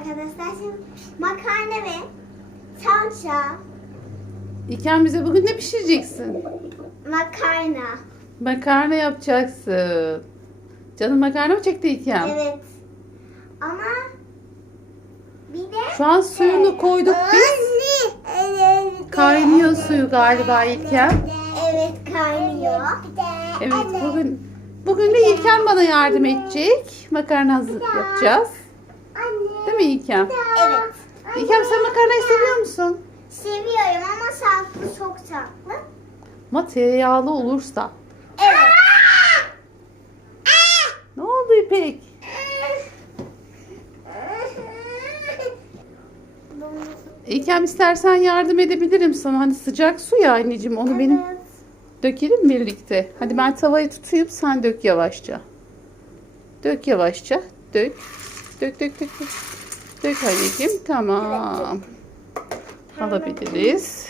arkadaşlar. Şimdi makarna ve salça, İlkem bize bugün ne pişireceksin? makarna. Makarna yapacaksın. Canım makarna mı çekti İlkem? Evet. Ama bir de Şu an suyunu koyduk biz. Kaynıyor suyu galiba İlkem. Evet kaynıyor. Evet bugün bugün de İlkem bana yardım edecek. Makarna hazır yapacağız. Değil mi İlkem? Evet. İlkem sen makarnayı seviyor musun? Seviyorum ama salçası çok tatlı. Ama tereyağlı olursa. Evet. Ne oldu İpek? İlkem istersen yardım edebilirim sana. Hani sıcak su ya anneciğim onu benim Evet. dökelim birlikte. Hadi ben tavayı tutayım sen dök yavaşça. Dök yavaşça. Dök. Dök dök dök. Dök, dök anneciğim. Tamam. Alabiliriz.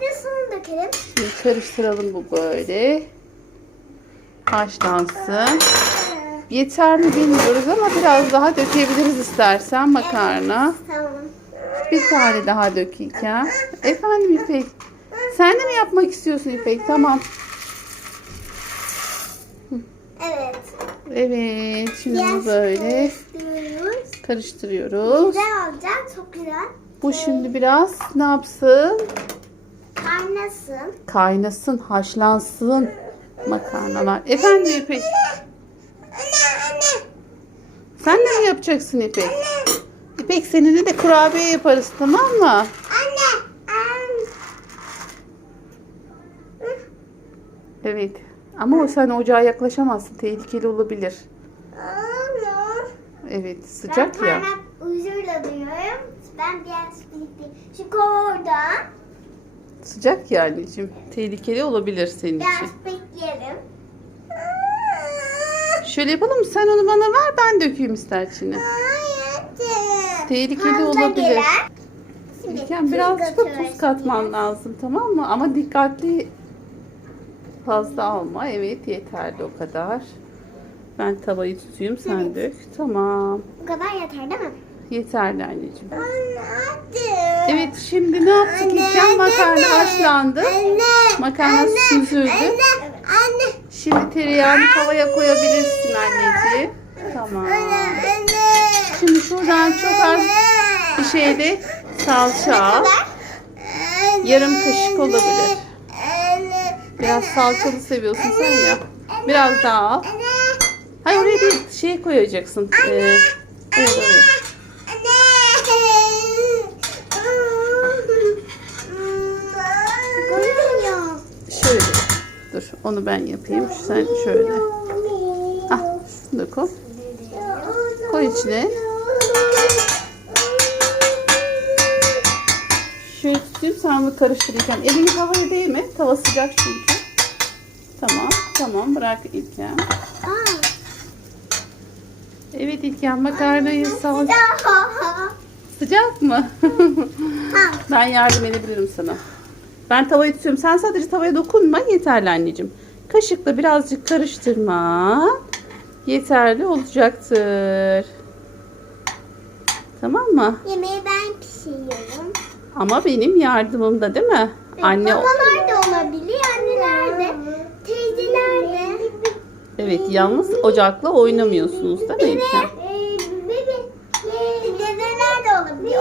Bir de sunu dökelim. Şimdi karıştıralım bu böyle. Haşlansın. Yeter mi bilmiyoruz ama biraz daha dökebiliriz istersen makarna. Tamam. Bir tane daha dökeyken. Efendim İpek. Sen de mi yapmak istiyorsun İpek? Tamam. Evet. Evet. Şimdi bunu böyle karıştırıyoruz. Güzel olacak. Çok güzel. Bu şimdi biraz ne yapsın? Kaynasın. Kaynasın, haşlansın makarnalar. Efendim İpek. Sen de mi yapacaksın İpek? İpek seninle de kurabiye yaparız tamam mı? Anne. Evet. Ama sen ocağa yaklaşamazsın. Tehlikeli olabilir. Evet Ben sıcak ya. parmak ucuyla diyorum. Ben biraz birlikte. Çünkü orada Sıcak ya anneciğim. Tehlikeli olabilir senin için. biraz bekleyelim. Şöyle yapalım mı? Sen onu bana ver ben dökeyim ister içine. Tehlikeli Fazla olabilir. gelen. Şimdi birazcık da tuz katman biraz. lazım tamam mı? Ama dikkatli fazla alma. Evet yeterli o kadar. Ben tavayı tutayım sen Evet. dök. Tamam. Bu kadar yeter değil mi? Yeterli anneciğim. Anne hadi. Evet şimdi ne yaptık? Anne, İlken makarna haşlandı. Anne. Makarna anne, süzüldü. Anne. Anne. Şimdi tereyağını tavaya koyabilirsin anneciğim. Tamam. Anne. Şimdi şuradan çok az bir şeyde salça al. Yarım kaşık olabilir. Anne. Biraz salçalı seviyorsun sen ya. Biraz daha al. Anne. Hayır oraya değil şey koyacaksın. Ee, evet oraya. Koyuyor. Şöyle. Dur onu ben yapayım. Sen şöyle. Ah şunu da koy. Koy içine. Şöyle tutayım bunu karıştırırken. Elini tavaya değme. Tava sıcak çünkü. Tamam. Tamam bırak İlkem. Aa. Evet İlkem makarnayı sal. Sıcak mı? Ben yardım edebilirim sana. Ben tavayı tutuyorum. Sen sadece tavaya dokunma. Yeterli anneciğim. Kaşıkla birazcık karıştırma. Yeterli olacaktır. Tamam mı? Yemeği ben pişiriyorum. Ama benim yardımımda değil mi? Anne Babalar da olabilir, anneler. Evet yalnız ocakla oynamıyorsunuz değil mi? Deve, e, e deve nerede olur? Bir